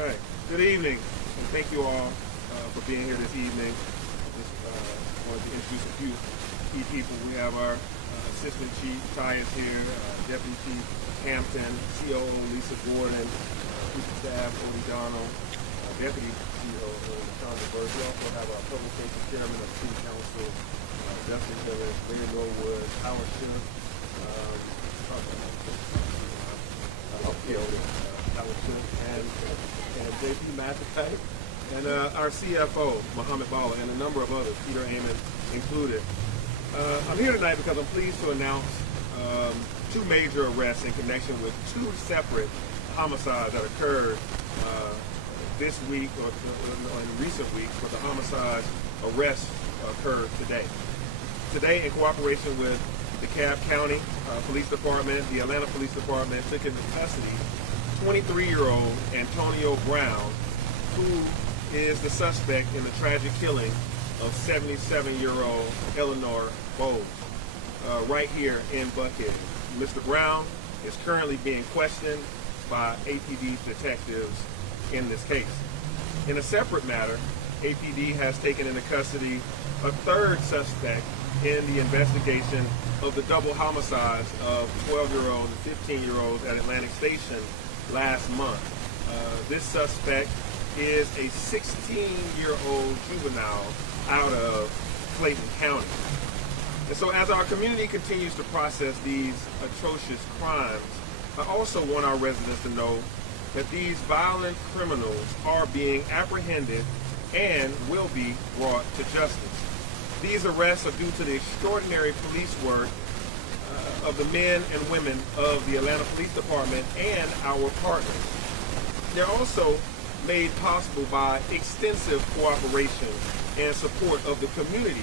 All right. Good evening, and thank you all for being here this evening. Just wanted to introduce a few key people. We have our Assistant Chief Ty is here, Deputy Chief Hampton, COO Lisa Gordon, Chief of Staff Odie Donald, Deputy COO Chandra Burke. We also have our Public Safety Chairman of City Council, Dustin Hillis, Larry Norwood, Howard Schiff, Howard Schiff, and JP McIntyre, and our CFO, Mohammed Bala, and a number of others, Peter Amon included. I'm here tonight because I'm pleased to announce two major arrests in connection with two separate homicides that occurred this week or in recent weeks, but the homicide arrests occurred today. Today, in cooperation with the DeKalb County Police Department, the Atlanta Police Department took into custody 23-year-old Antonio Brown, who is the suspect in the tragic killing of 77-year-old Eleanor Bowles, right here in Buckhead. Mr. Brown is currently being questioned by APD detectives in this case. In a separate matter, APD has taken into custody a third suspect in the investigation of the double homicides of 12-year-olds and 15-year-olds at Atlantic Station last month. This suspect is a 16-year-old juvenile out of Clayton County. And so as our community continues to process these atrocious crimes, I also want our residents to know that these violent criminals are being apprehended and will be brought to justice. These arrests are due to the extraordinary police work of the men and women of the Atlanta Police Department and our partners. They're also made possible by extensive cooperation and support of the community,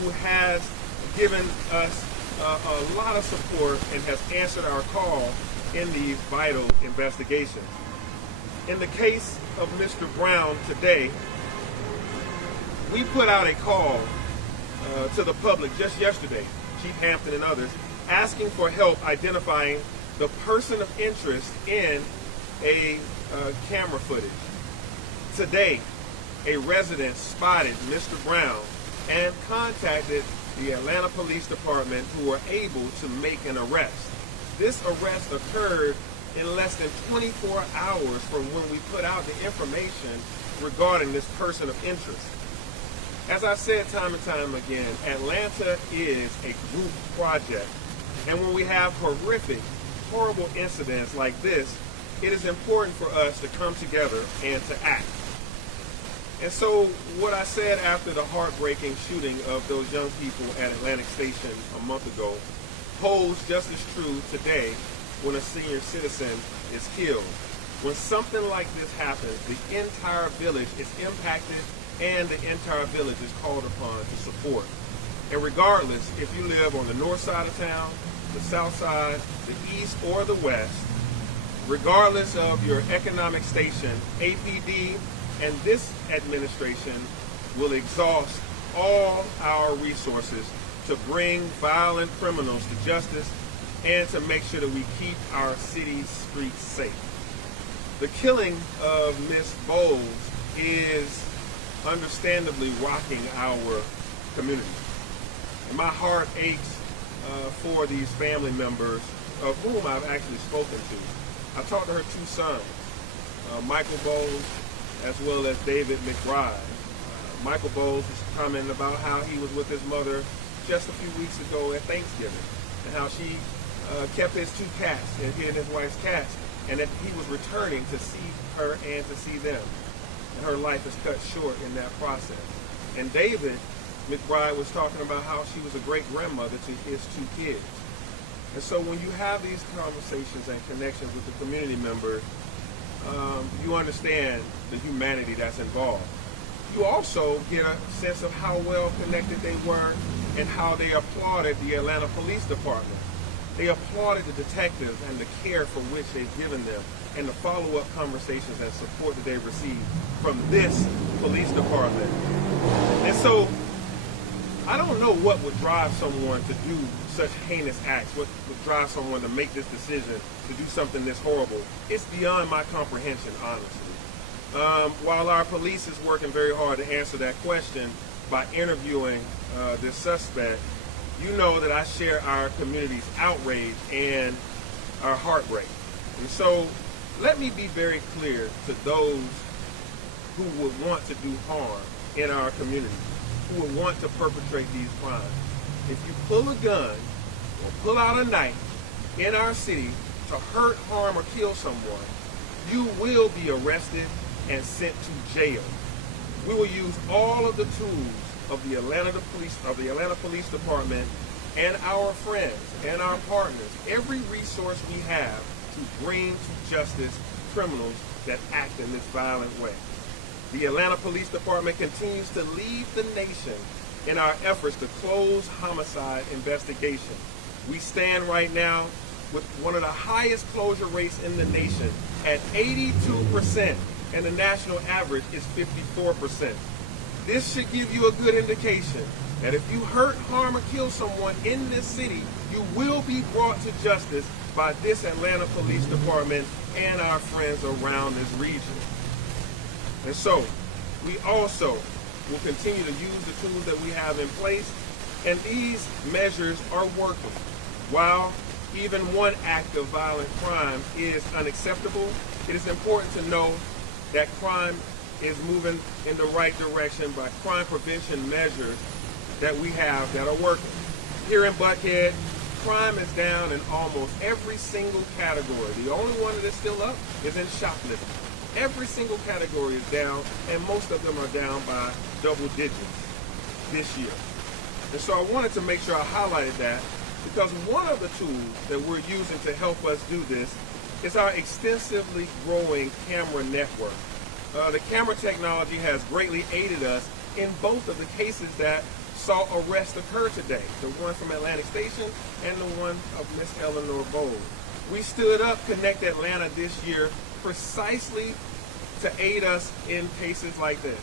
who has given us a lot of support and has answered our call in these vital investigations. In the case of Mr. Brown today, we put out a call to the public just yesterday, Chief Hampton and others, asking for help identifying the person of interest in a camera footage. Today, a resident spotted Mr. Brown and contacted the Atlanta Police Department, who were able to make an arrest. This arrest occurred in less than 24 hours from when we put out the information regarding this person of interest. As I've said time and time again, Atlanta is a group project. And when we have horrific, horrible incidents like this, it is important for us to come together and to act. And so what I said after the heartbreaking shooting of those young people at Atlantic Station a month ago holds just as true today when a senior citizen is killed. When something like this happens, the entire village is impacted and the entire village is called upon to support. And regardless if you live on the north side of town, the south side, the east, or the west, regardless of your economic station, APD and this administration will exhaust all our resources to bring violent criminals to justice and to make sure that we keep our city's streets safe. The killing of Miss Bowles is understandably rocking our community. And my heart aches for these family members, of whom I've actually spoken to. I talked to her two sons, Michael Bowles as well as David McBride. Michael Bowles was commenting about how he was with his mother just a few weeks ago at Thanksgiving, and how she kept his two cats and his wife's cats, and that he was returning to see her and to see them. And her life is cut short in that process. And David McBride was talking about how she was a great grandmother to his two kids. And so when you have these conversations and connections with the community members, you understand the humanity that's involved. You also get a sense of how well connected they were and how they applauded the Atlanta Police Department. They applauded the detectives and the care for which they've given them, and the follow-up conversations and support that they've received from this police department. And so I don't know what would drive someone to do such heinous acts, what would drive someone to make this decision to do something this horrible. It's beyond my comprehension, honestly. While our police is working very hard to answer that question by interviewing this suspect, you know that I share our community's outrage and our heartbreak. And so let me be very clear to those who would want to do harm in our community, who would want to perpetrate these crimes. If you pull a gun or pull out a knife in our city to hurt, harm, or kill someone, you will be arrested and sent to jail. We will use all of the tools of the Atlanta Police Department and our friends and our partners, every resource we have to bring to justice criminals that act in this violent way. The Atlanta Police Department continues to lead the nation in our efforts to close homicide investigations. We stand right now with one of the highest closure rates in the nation at 82%, and the national average is 54%. This should give you a good indication that if you hurt, harm, or kill someone in this city, you will be brought to justice by this Atlanta Police Department and our friends around this region. And so, we also will continue to use the tools that we have in place, and these measures are working. While even one act of violent crime is unacceptable, it is important to know that crime is moving in the right direction by crime prevention measures that we have that are working. Here in Buckhead, crime is down in almost every single category. The only one that is still up is in shoplifting. Every single category is down, and most of them are down by double digits this year. And so I wanted to make sure I highlighted that, because one of the tools that we're using to help us do this is our extensively growing camera network. The camera technology has greatly aided us in both of the cases that saw arrests occur today, the one from Atlantic Station and the one of Miss Eleanor Bowles. We stood up Connect Atlanta this year precisely to aid us in cases like this.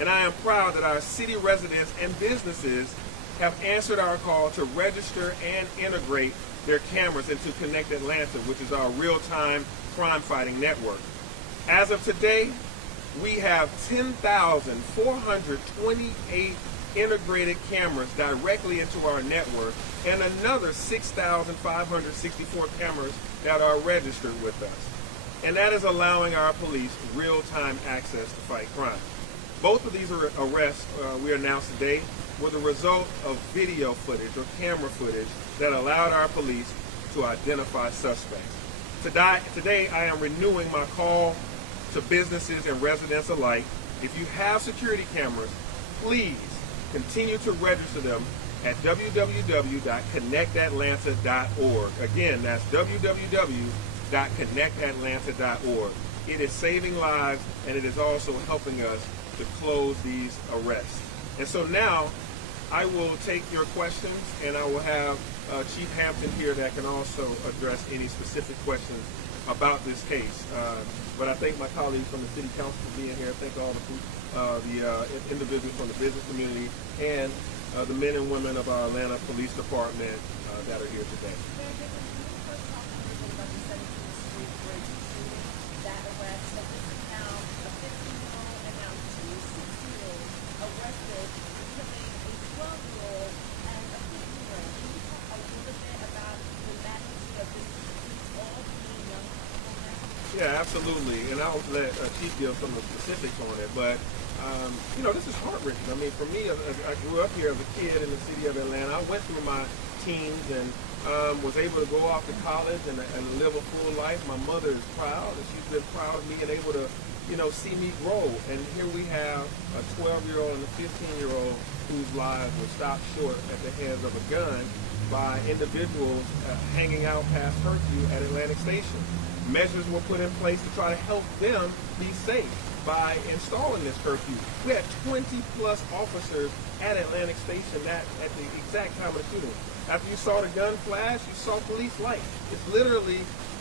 And I am proud that our city residents and businesses have answered our call to register and integrate their cameras into Connect Atlanta, which is our real-time crime-fighting network. As of today, we have 10,428 integrated cameras directly into our network, and another 6,564 cameras that are registered with us. And that is allowing our police real-time access to fight crime. Both of these arrests we announced today were the result of video footage or camera footage that allowed our police to identify suspects. Today I am renewing my call to businesses and residents alike. If you have security cameras, please continue to register them at www.connectatlanta.org. Again, that's www.connectatlanta.org. It is saving lives, and it is also helping us to close these arrests. And so now I will take your questions, and I will have Chief Hampton here that can also address any specific questions about this case. But I thank my colleagues from the City Council for being here. I thank all the individuals from the business community and the men and women of our Atlanta Police Department that are here today. Yeah, absolutely. And I'll let Chief give some of the specifics on it. But, this is heart-wrenching. I mean, for me, I grew up here as a kid in the city of Atlanta. I went through my teens and was able to go off to college and live a full life. My mother is proud, and she's been proud of me and able to, see me grow. And here we have a 12-year-old and a 15-year-old whose lives were stopped short at the hands of a gun by individuals hanging out past curfew at Atlantic Station. Measures were put in place to try to help them be safe by installing this curfew. We had 20-plus officers at Atlantic Station at the exact time of the shooting. After you saw the gun flash, you saw police lights. It's literally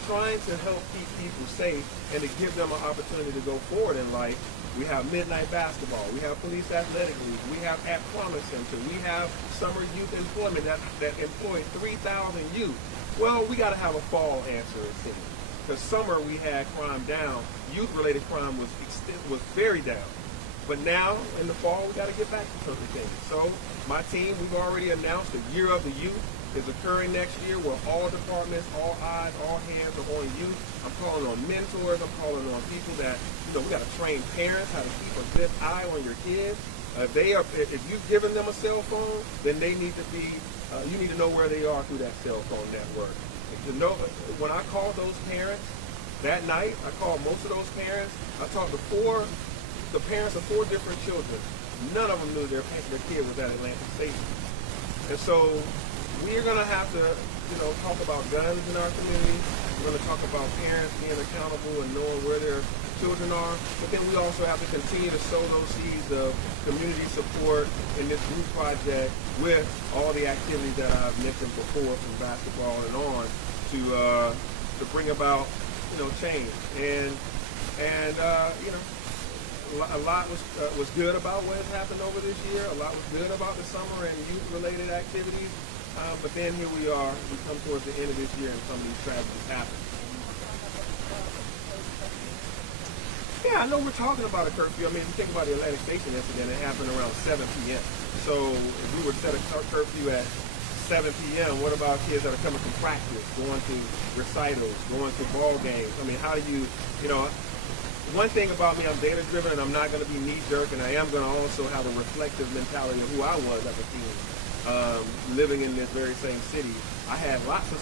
trying to help keep people safe and to give them an opportunity to go forward in life. We have midnight basketball. We have police athletic league. We have At Promise Center. We have summer youth employment that employ 3,000 youth. Well, we got to have a fall answer, it seems. because summer we had crime down, youth-related crime was very down. But now, in the fall, we got to get back to certain things. So, my team, we've already announced the Year of the Youth is occurring next year, where all departments, all eyes, all hands are on youth. I'm calling on mentors. I'm calling on people that, we got to train parents how to keep a good eye on your kids. If you've given them a cell phone, then they need to be, you need to know where they are through that cell phone network. When I called those parents that night, I called most of those parents. I talked to the parents of 4 different children. None of them knew their kid was at Atlantic State. And so we're going to have to, talk about guns in our community. We're going to talk about parents being accountable and knowing where their children are. But then we also have to continue to sow those seeds of community support in this group project with all the activities that I've mentioned before, from basketball and on, to bring about, change. And a lot was good about what has happened over this year. A lot was good about the summer and youth-related activities. But then here we are. We come towards the end of this year, and some of these tragedies happen. Yeah, I know we're talking about a curfew. I mean, if you think about the Atlantic Station incident, it happened around 7 p.m. So if we were to set a curfew at 7 p.m., what about kids that are coming from practice, going to recitals, going to ball games? I mean, how do you, one thing about me, I'm data-driven, and I'm not going to be knee-jerk, and I am going to also have a reflective mentality of who I was as a teen, living in this very same city. I had lots of,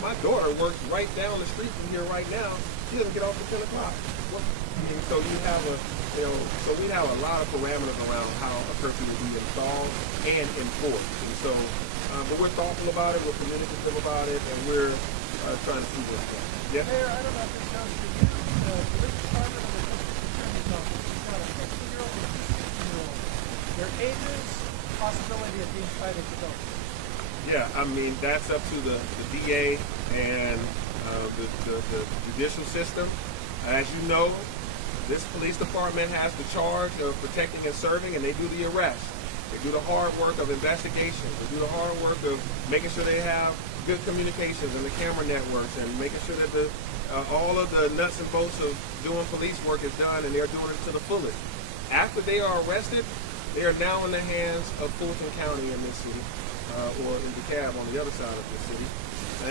my daughter works right down the street from here right now. She doesn't get off at 10 o'clock. And so you have so we have a lot of parameters around how a curfew will be installed and enforced. And so, but we're thoughtful about it, we're communicative about it, and we're trying to see what's going on. Yeah? Mayor, I don't know if this sounds to you, the police department or the attorney's office, you've got a 15-year-old and a 16-year-old. Their ages, possibility of being cited to both. Yeah, I mean, that's up to the DA and the judicial system. As you know, this police department has the charge of protecting and serving, and they do the arrest. They do the hard work of investigation. They do the hard work of making sure they have good communications and the camera networks, and making sure that all of the nuts and bolts of doing police work is done, and they're doing it to the fullest. After they are arrested, they are now in the hands of Fulton County in this city, or in DeKalb on the other side of the city.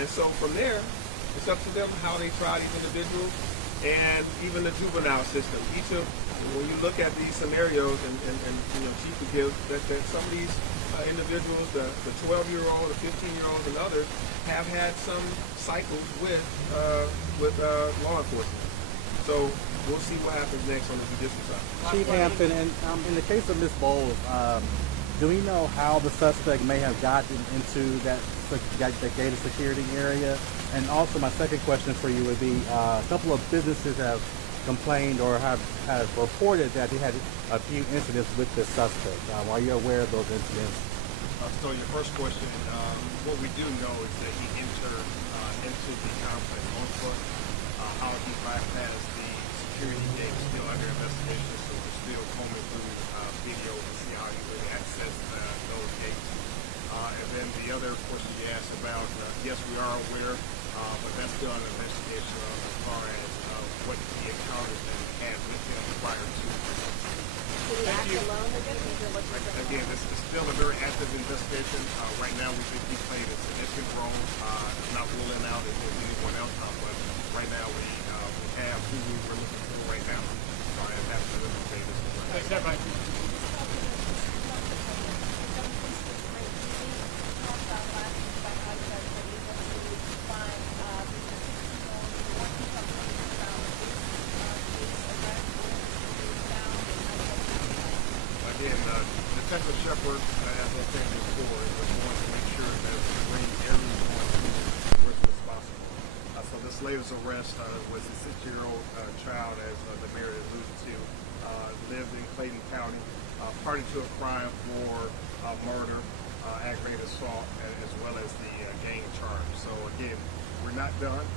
And so from there, it's up to them how they try these individuals, and even the juvenile system. When you look at these scenarios, and Chief would give that some of these individuals, the 12-year-old, the 15-year-olds, and others, have had some cycles with law enforcement. So we'll see what happens next on the judicial side. Chief Hampton, and in the case of Ms. Bowles, do we know how the suspect may have gotten into that gated security area? And also, my second question for you would be, a couple of businesses have complained or have reported that they had a few incidents with the suspect. Are you aware of those incidents? So your first question, what we do know is that he entered into the complex on foot. How he bypassed the security gate is still under investigation, so we're still combing through video to see how he really accessed those gates. And then the other question you asked about, yes, we are aware, but that's still under investigation as far as what he encountered and had with him prior to. Did he act alone again? Again, this is still a very active investigation. Right now, we think he played a significant role. Not ruling out if there's anyone else, but right now we have who we're looking for right now. Sorry, I have to say this. Thanks, everybody. Detective Shepard, as I said before, is going to make sure that we bring everyone to as quickly as possible. So this latest arrest was a 6-year-old child, as the mayor alluded to, lived in Clayton County, party to a crime for murder, aggravated assault, as well as the gang charge. So again, we're not done.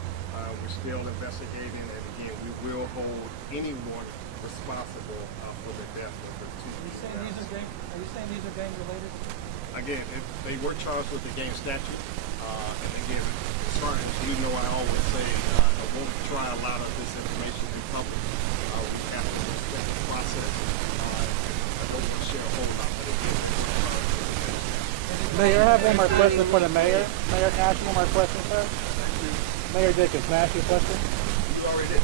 We're still investigating, and again, we will hold anyone responsible for the death of the two. Are you saying these are gang related? Again, they were charged with the gang statute. And again, as far as you know, I always say a don't try a lot of this information in public. We have to respect the process. I don't want to share a whole lot, but again, Mayor, I have one more question for the mayor. Mayor, can I ask you one more question, sir? Mayor Dickens, can I ask you a question? you already did.